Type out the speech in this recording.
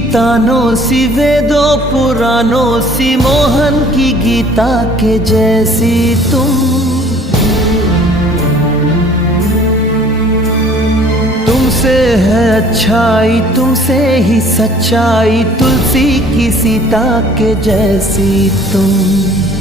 तानों सी वेदों पुराणों सी मोहन की गीता के जैसी तुमसे है अच्छाई तुमसे ही सच्चाई तुलसी की सीता के जैसी तुम।